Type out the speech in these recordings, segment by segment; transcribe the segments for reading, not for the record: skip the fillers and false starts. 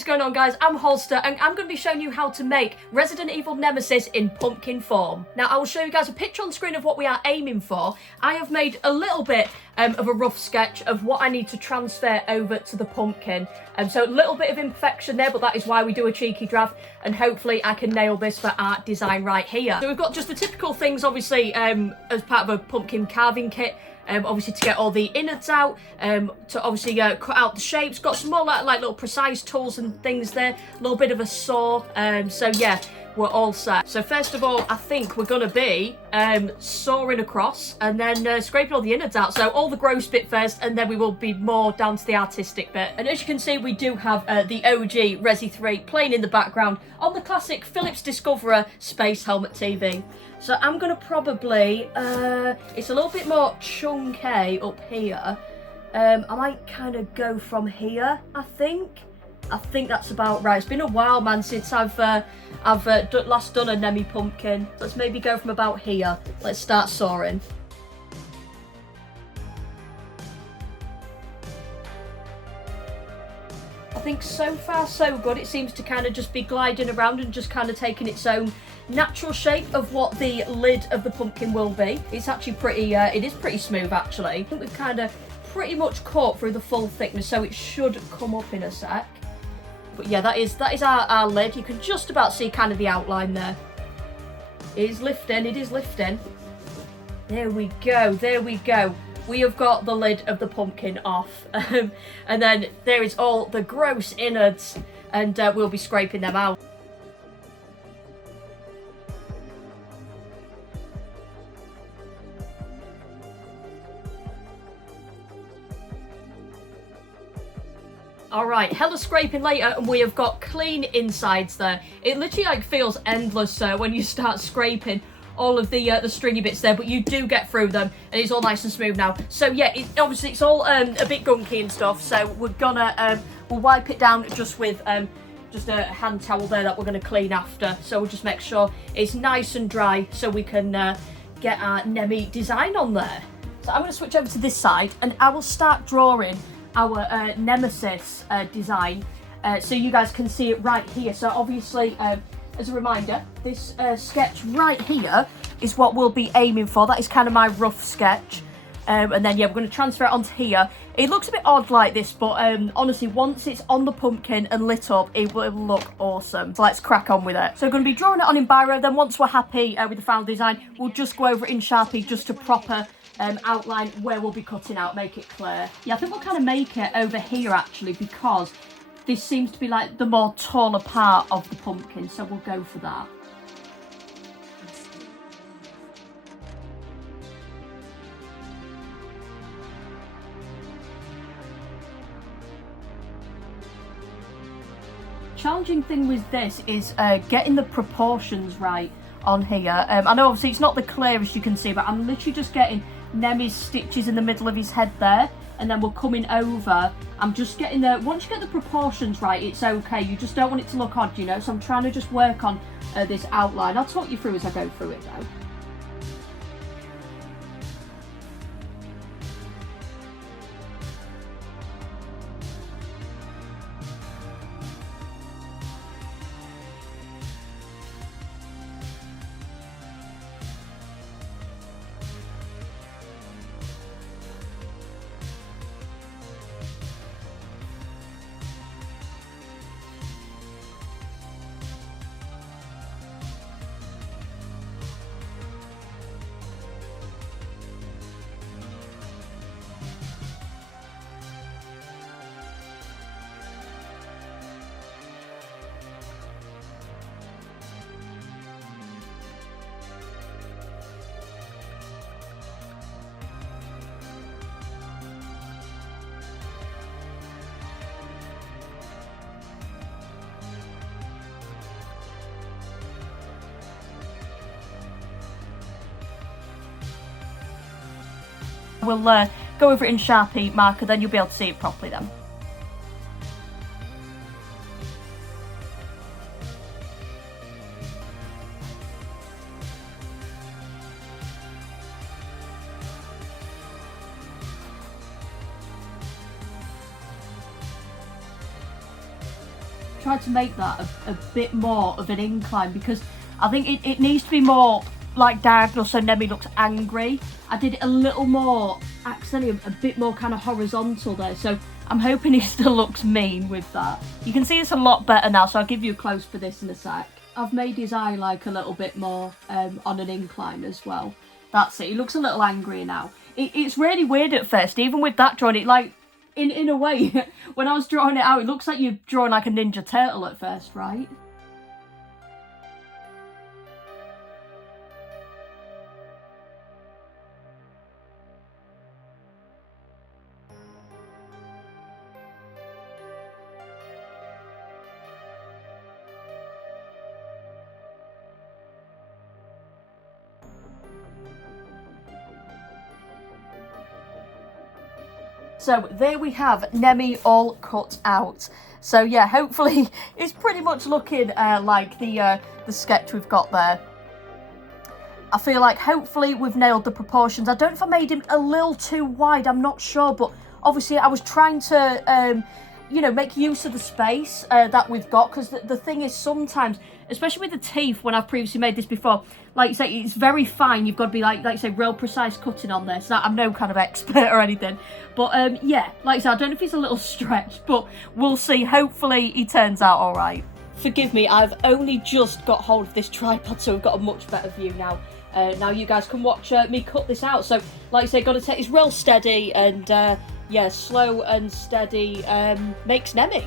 is going on, guys? I'm Holster and I'm going to be showing you how to make Resident Evil Nemesis in pumpkin form. Now I will show you guys a picture on screen of what we are aiming for. I have made a little bit of a rough sketch of what I need to transfer over to the pumpkin. So a little bit of imperfection there, but that is why we do a cheeky draft, and hopefully I can nail this for our design right here. So we've got just the typical things, obviously, as part of a pumpkin carving kit. Obviously to get all the innards out, to obviously cut out the shapes. Got some more like little precise tools and things there. A little bit of a saw. So yeah, we're all set. So first of all, I think we're gonna be sawing across and then scraping all the innards out. So all the gross bit first, and then we will be more down to the artistic bit. And as you can see, we do have the OG Resi 3 playing in the background on the classic Philips Discoverer Space Helmet TV. So I'm going to probably, it's a little bit more chunky up here. I might kind of go from here, I think. I think that's about right. It's been a while, man, since I've last done a Nemi pumpkin. Let's maybe go from about here. Let's start sawing. I think so far so good. It seems to kind of just be gliding around and just kind of taking its own natural shape of what the lid of the pumpkin will be. It's actually pretty, it is pretty smooth actually. I think we've kind of pretty much cut through the full thickness, so it should come up in a sec. But yeah, that is our lid. You can just about see kind of the outline there. It is lifting, it is lifting. There we go, there we go. We have got the lid of the pumpkin off. And then there is all the gross innards, and we'll be scraping them out. Alright, hella scraping later, and we have got clean insides there. It literally like feels endless when you start scraping all of the stringy bits there, but you do get through them and it's all nice and smooth now. So yeah, obviously it's all a bit gunky and stuff, so we're gonna we'll wipe it down just with just a hand towel there that we're gonna clean after. So we'll just make sure it's nice and dry so we can get our Nemi design on there. So I'm gonna switch over to this side and I will start drawing our Nemesis design, so you guys can see it right here. So obviously, as a reminder, this sketch right here is what we'll be aiming for. That is kind of my rough sketch, and then yeah, we're going to transfer it onto here. It looks a bit odd like this, but honestly, once it's on the pumpkin and lit up, it will look awesome. So let's crack on with it. So we're going to be drawing it on in Biro. Then once we're happy with the final design, we'll just go over it in Sharpie just to proper outline where we'll be cutting out, make it clear. Yeah, I think we'll kind of make it over here actually, because this seems to be like the more taller part of the pumpkin, so we'll go for that. Challenging thing with this is getting the proportions right on here. I know obviously it's not the clearest you can see, but I'm literally just getting Nemi's stitches in the middle of his head there, and then we're coming over. I'm just getting the, once you get the proportions right, it's okay. You just don't want it to look odd, you know, so I'm trying to just work on this outline. I'll talk you through as I go through it though. We'll go over it in Sharpie marker, then you'll be able to see it properly then. tried to make that a bit more of an incline, because I think it needs to be more like diagonal so Nemi looks angry. I did it a little more accidentally, a bit more kind of horizontal there, so I'm hoping he still looks mean with that. You can see it's a lot better now, so I'll give you a close for this in a sec. I've made his eye like a little bit more on an incline as well. That's it, he looks a little angry now. It's really weird at first, even with that drawing, it like, in a way, when I was drawing it out, it looks like you're drawing like a Ninja Turtle at first, right? So there we have Nemi all cut out. So yeah, hopefully it's pretty much looking like the sketch we've got there. I feel like hopefully we've nailed the proportions. I don't know if I made him a little too wide, I'm not sure, but obviously I was trying to you know, make use of the space that we've got, because the thing is sometimes, especially with the teeth, when I've previously made this before, like you say, it's very fine. You've got to be like you say, real precise cutting on there. So I'm no kind of expert or anything, but yeah, like I said, I don't know if he's a little stretched, but we'll see. Hopefully he turns out all right. Forgive me, I've only just got hold of this tripod, so we've got a much better view now. Now you guys can watch me cut this out. So like I say, got to take, it's real steady, and yeah, slow and steady makes Nemi.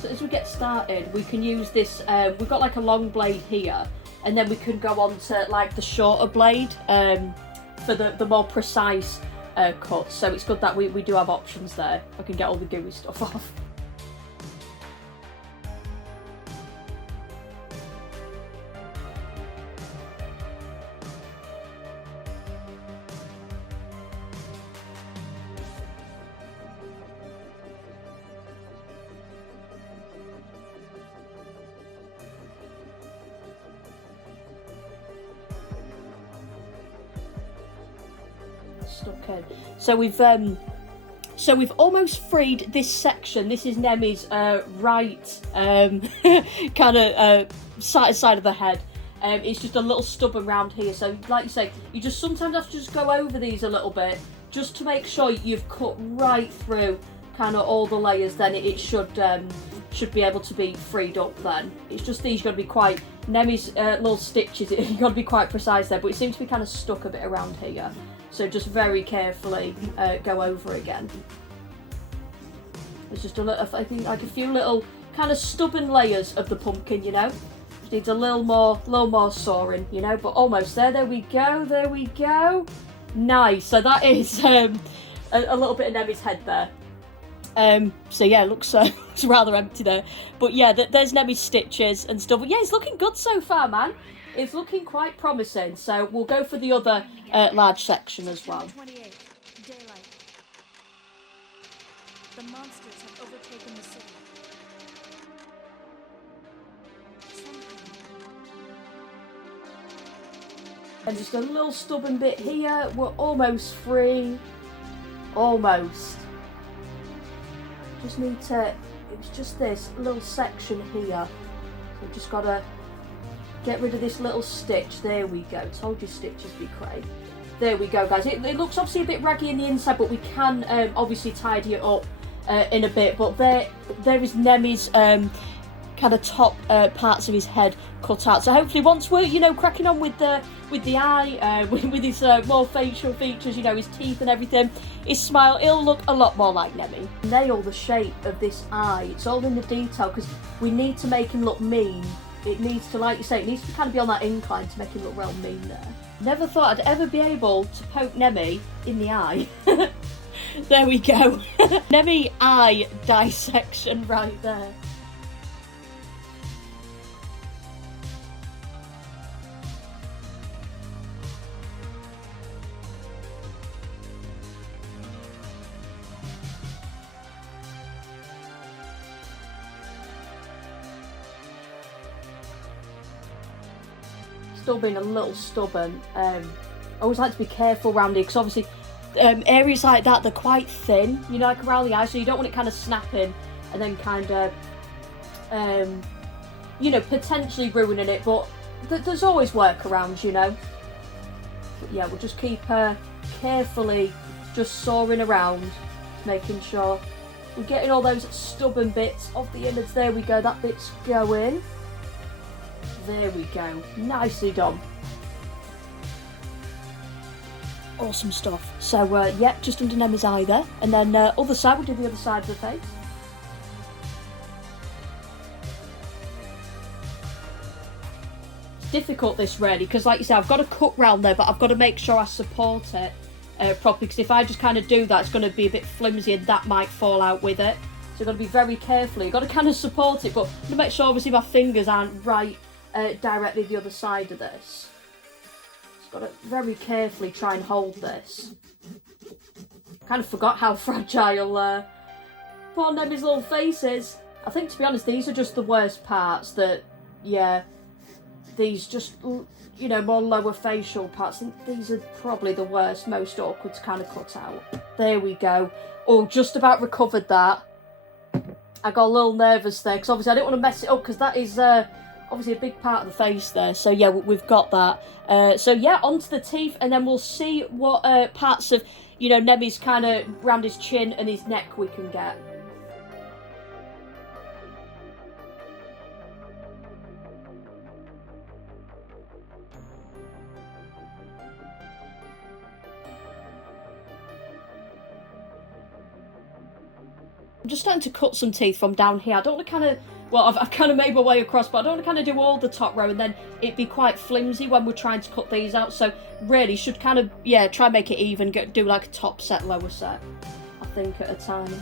So as we get started, we can use this, we've got like a long blade here, and then we can go on to like the shorter blade for the more precise cuts. So it's good that we do have options there. I can get all the gooey stuff off. Stuck in. So we've almost freed this section. This is Nemi's right kind of side of the head. It's just a little stub around here. So like you say, you just sometimes have to just go over these a little bit just to make sure you've cut right through kind of all the layers. Then it should be able to be freed up. Then it's just these got to be quite, Nemi's little stitches, you've got to be quite precise there, but it seems to be kind of stuck a bit around here. So just very carefully go over again. There's just a little, I think, like a few little kind of stubborn layers of the pumpkin, you know. Just needs a little more sawing, you know. But almost there. There we go. There we go. Nice. So that is a little bit of Nemi's head there. So yeah, it looks it's rather empty there. But yeah, there's Nemi's stitches and stuff. But yeah, it's looking good so far, man. It's looking quite promising, so we'll go for the other large section as well. 28, daylight. The monsters have overtaken the city. And just a little stubborn bit here. We're almost free. Almost. Just need to, it's just this little section here. So we've just got to get rid of this little stitch. There we go. Told you stitches be great. There we go, guys. It looks obviously a bit raggy in the inside, but we can obviously tidy it up in a bit. But there is Nemi's kind of top parts of his head cut out. So hopefully once we're, you know, cracking on with the eye, with his more facial features, you know, his teeth and everything, his smile, it'll look a lot more like Nemi. Nail the shape of this eye. It's all in the detail, because we need to make him look mean. It needs to, like you say, it needs to kind of be on that incline to make him look real mean there. Never thought I'd ever be able to poke Nemi in the eye. There we go. Nemi eye dissection right there. Still being a little stubborn. I always like to be careful around it, because obviously areas like that, they're quite thin, you know, like around the eye, so you don't want it kind of snapping and then kind of you know, potentially ruining it, but there's always workarounds, you know. But yeah, we'll just keep carefully just sawing around, making sure we're getting all those stubborn bits off the innards. There we go, that bit's going. There we go, nicely done. Awesome stuff. So yeah, just under Nemi's eye there, and then other side, we'll do the other side of the face. It's difficult this really, because like you say, I've got to cut round there, but I've got to make sure I support it properly, because if I just kind of do that, it's going to be a bit flimsy and that might fall out with it. So you've got to be very careful. You've got to kind of support it, but I'm going to make sure obviously my fingers aren't right directly the other side of this. Got to very carefully try and hold this. Kind of forgot how fragile poor Nemi's little face is. I think, to be honest, these are just the worst parts. That, yeah, these just, you know, more lower facial parts. I think these are probably the worst, most awkward to kind of cut out. There we go. Oh, just about recovered that. I got a little nervous there, because obviously I didn't want to mess it up, because that is obviously a big part of the face there. So yeah, we've got that. So yeah, onto the teeth, and then we'll see what parts of, you know, Nemi's kind of around his chin and his neck we can get. I'm just starting to cut some teeth from down here. I don't want to kind of, well, I've kind of made my way across, but I don't want to kind of do all the top row, and then it'd be quite flimsy when we're trying to cut these out. So really should kind of, yeah, try and make it even, do like a top set, lower set, I think, at a time.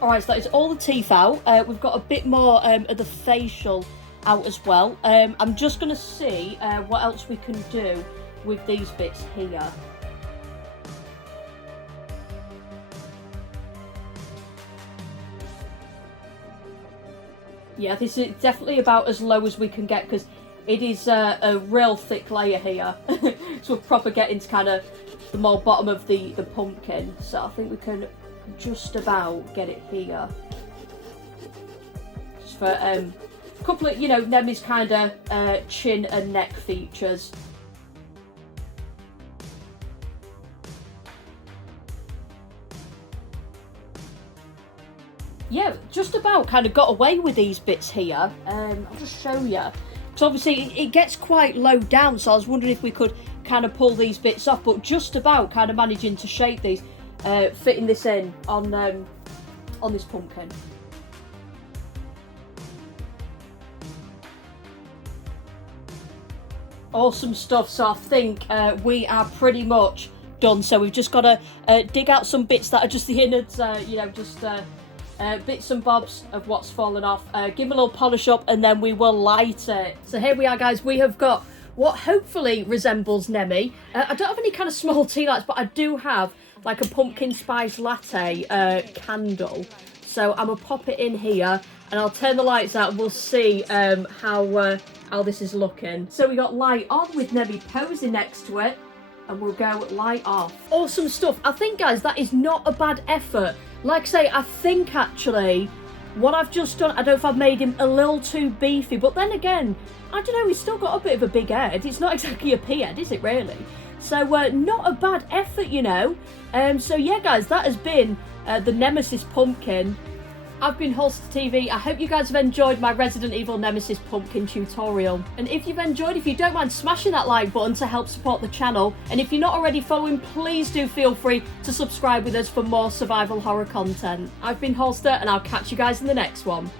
Alright, so that is all the teeth out. We've got a bit more of the facial out as well. I'm just going to see what else we can do with these bits here. Yeah, this is definitely about as low as we can get, because it is a real thick layer here. So we're proper getting to kind of the more bottom of the pumpkin. So I think we can just about get it here, just for a couple of, you know, Nemi's kind of chin and neck features. Yeah, just about kind of got away with these bits here. I'll just show you, because obviously it gets quite low down, so I was wondering if we could kind of pull these bits off, but just about kind of managing to shape these. Fitting this in on this pumpkin. Awesome stuff. So I think we are pretty much done. So we've just got to dig out some bits that are just the innards, you know, just bits and bobs of what's fallen off. Give them a little polish up, and then we will light it. So here we are, guys. We have got what hopefully resembles Nemi. I don't have any kind of small tea lights, but I do have like a pumpkin spice latte candle. So I'm gonna pop it in here, and I'll turn the lights out, and we'll see how this is looking. So we got light on with Nemi posing next to it, and we'll go light off. Awesome stuff. I think, guys, that is not a bad effort. Like I say, I think actually what I've just done, I don't know if I've made him a little too beefy, but then again, I don't know, he's still got a bit of a big head. It's not exactly a pea head, is it really? So not a bad effort, you know. So yeah, guys, that has been the Nemesis pumpkin. I've been HolsterTV. I hope you guys have enjoyed my Resident Evil Nemesis pumpkin tutorial. And if you've enjoyed, if you don't mind smashing that like button to help support the channel. And if you're not already following, please do feel free to subscribe with us for more survival horror content. I've been Holster, and I'll catch you guys in the next one.